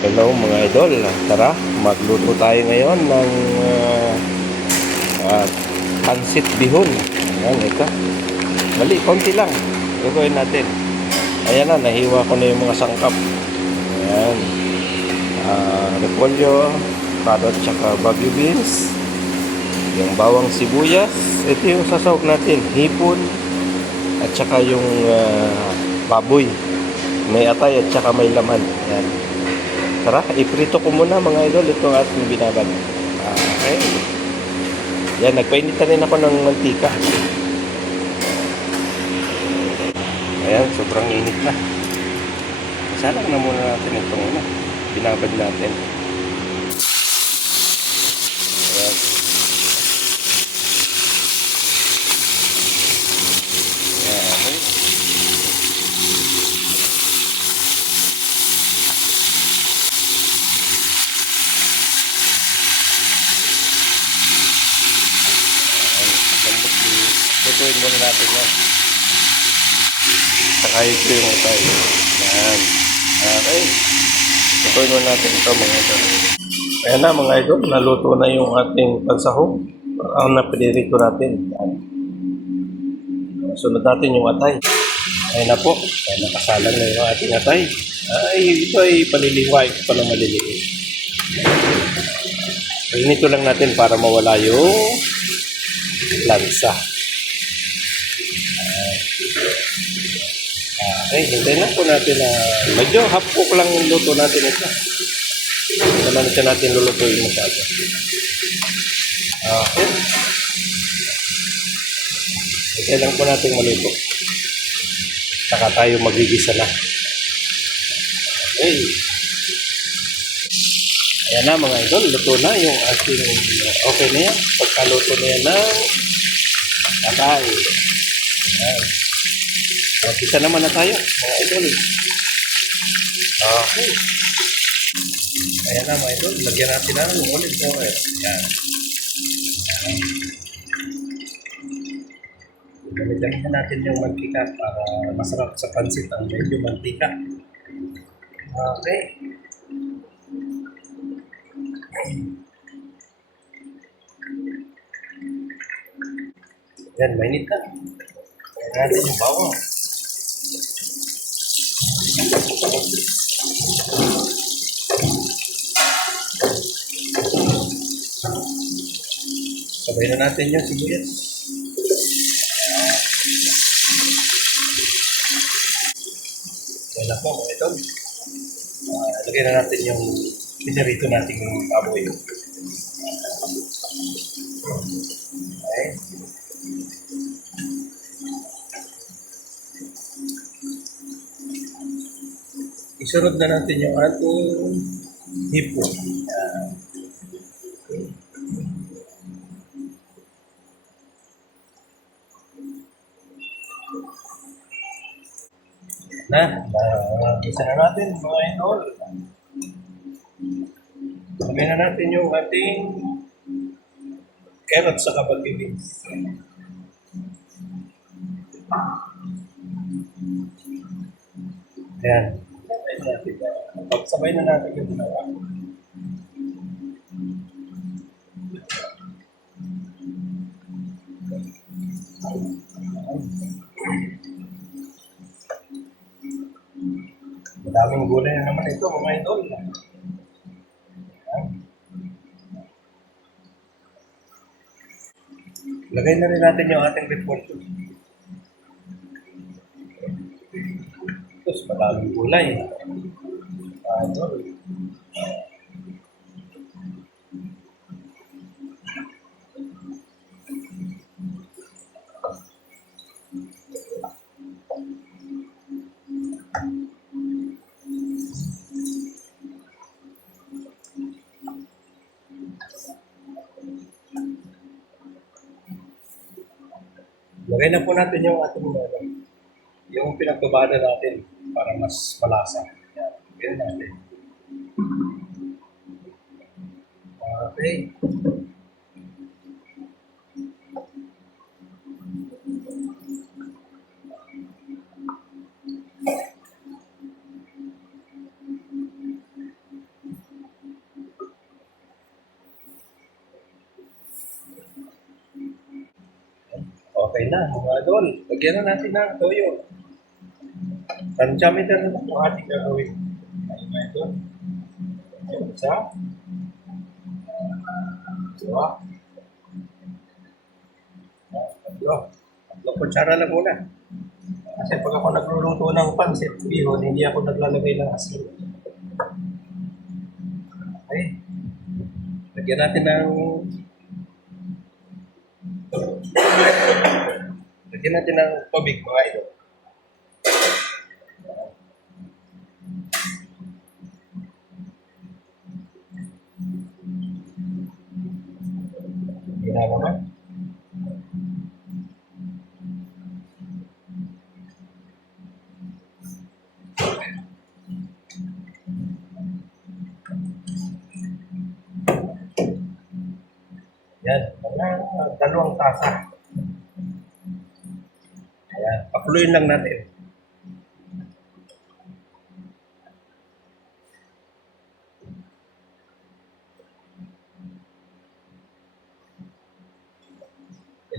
Hello mga idol, tara magluto tayo ngayon ng uh, uh, pansit bihon. Ayan, ito. Mali, konti lang. Lutuin natin. Ayan na, nahiwa ko na yung mga sangkap. Ayan. Uh, repolyo, carrot, tsaka baby beans. Yung bawang sibuyas. Ito yung sasawag natin. Hipon. At tsaka yung uh, baboy. May atay at tsaka may laman. Ayan. Tara, iprito ko muna mga idol itong ating binabag. Okay. Yan, nagpainit na rin ako ng mantika. Ayan, sobrang init na. Salang na muna natin itong ano, binabad natin. Lutuin muna natin yan. Saka ito yung utay. Yan. Okay. Lutuin muna natin ito mga idol. Ayan na mga idol. Naluto na yung ating pagsahog. Ang napilirito natin. Yan. Sunod natin yung atay. Ayan na po. Ayan, nakasalang na yung ating atay. Ay, ito ay paliliwa. Ito pala maliliit. Inito lang natin para mawala yung lansa. Ah, okay, hintayin lang po natin na medyo half cook lang yung luto natin ito. Naman ito natin lulutuin masyado. Okay. Hintayin lang po natin maluto. Saka tayo magigisa na. Okay. Ayan na mga idol, luto na yung ating okay na yan. Pagkaluto na yan ng atay. Ayan. Magkisa naman na tayo idol. Okay. Ayan na mga idol, lagyan natin na ng olive oil. Ayan. Ayan. Gamit-gamit natin yung mantika para masarap sa pansit ang medyo mantika. Okay. Yan, mainit na. Ayan natin yung bawang. Sabay na natin yung sibuyas. Wala po, ito. Uh, lagyan na natin yung pinarito nating baboy. Okay. Isunod na natin yung ating hipo. Na, na, isa na natin mga idol. Lagyan na natin yung ating carrot sa kabagibig. Ayan. Sabay na natin. Yung ginawa. Madaming gulay na naman ito, mga idol. Lagay na rin natin yung ating report. Tapos madaming gulay. Ah, idol. Lagay na po natin yung ating ano, yung pinagbabada natin para mas malasa. Yan. Yan natin. Okay. Okay na, mga idol. Lagyan na natin ng toyo. Tansyamiter na ito ating gagawin. Ayun na ito. Ayun sa Dua. Tatlo. Tatlo kutsara lang muna. Kasi pag ako nagluluto ng pansit, bihon, hindi ako naglalagay ng asin. Okay. Lagyan natin ng Lagyan natin ng tubig mga ito. Gina naman. Yan, dalawang tasa. Ayan, pakuluin lang natin.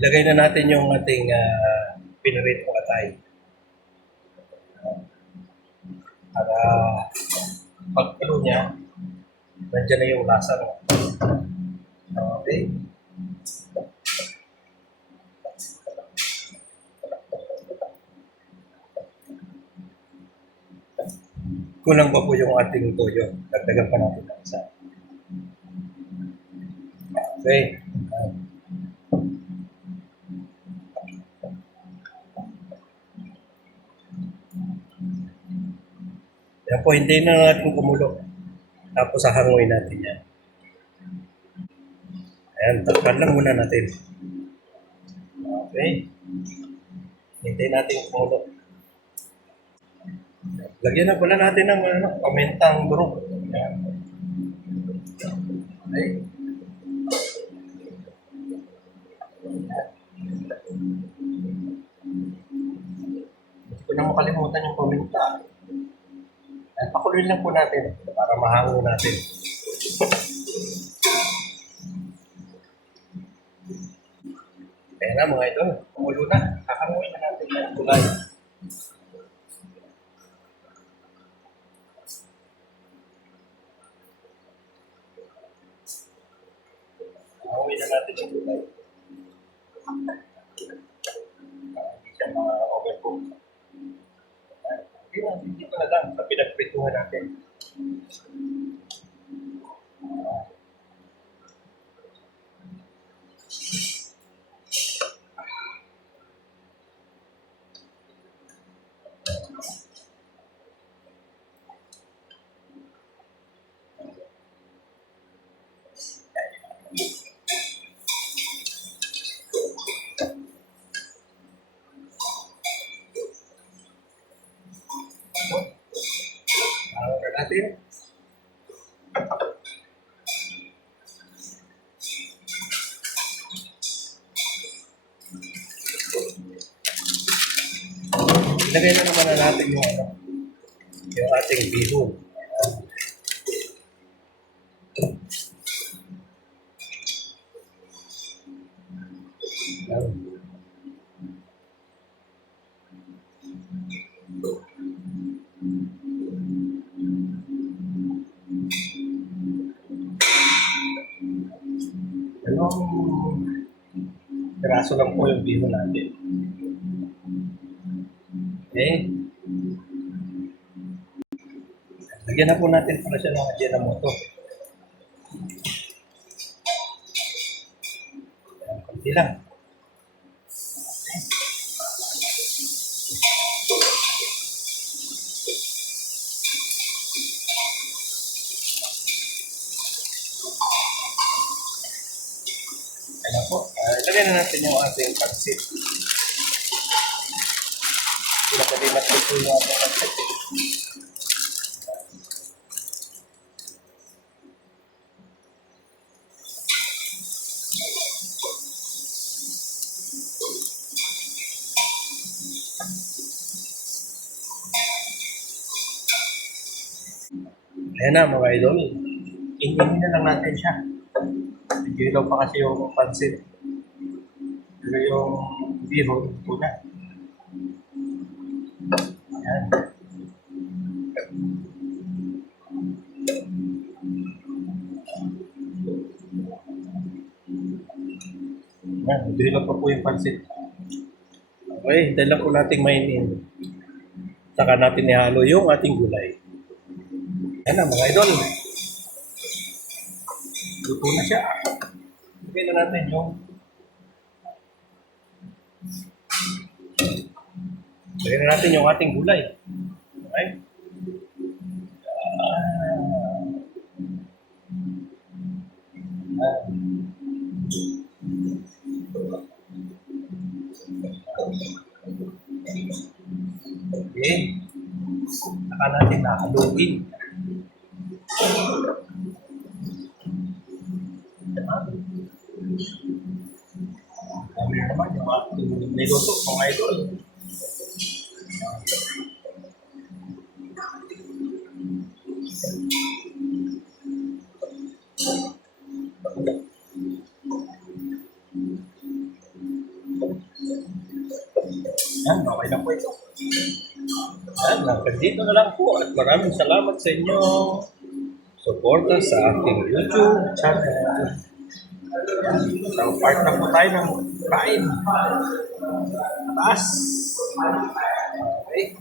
Ilagay na natin yung ating uh, pinaritong atay. Para pagkulo niya, nandiyan na yung lasa mo. Okay. Kulang pa po yung ating toyo. Dagdagan pa natin ng isa. Okay. Yan po, hindi na natin kumulo. Tapos hahanguin natin yan. Ayan, takpan lang muna natin. Okay. Hintayin natin kumulo. Lagyan na pala natin ng ano, pamintang durog. Ayan. Okay. Hindi ko na makalimutan yung paminta. Ayan, pakuloyin lang po natin para mahango natin. Kaya na mga ito, kumulo na. Kakanguin na natin yung gulay. Kakanguin na natin yung gulay. Para hindi siya mga overcook. Hindi na, hindi ko na lang sa pinagprituhan natin. Hango na natin. Ilagay na naman na natin yung ano, yung ating bihon. Piraso lang po yung bihon natin. Okay. Lagyan na po natin pala siya ng ajinomoto. Ayan, Kunti lang. Lagyan na natin yung ating pansit. Pinakali na po yung ating pansit. Ayan na mga idol. Inginin na lang natin siya. Ilaw pa kasi yung pansit. Pero yung bihon tuna. Yan. Yan, hindi lang pa po yung pansit. Okay, hintay lang po nating mainin. Saka natin ihalo yung ating gulay. Yan na mga idol. Luto na siya. Lagay na natin yung Lagay na natin yung ating gulay. Okay? Okay. Saka natin nakaluin. Dami naman yung ating niluto, mga idol. Okay na po ito. Yan, hanggang dito na lang po at maraming salamat sa inyo suporta sa aking YouTube channel. So part na po tayo ng kain. Taas. Okay.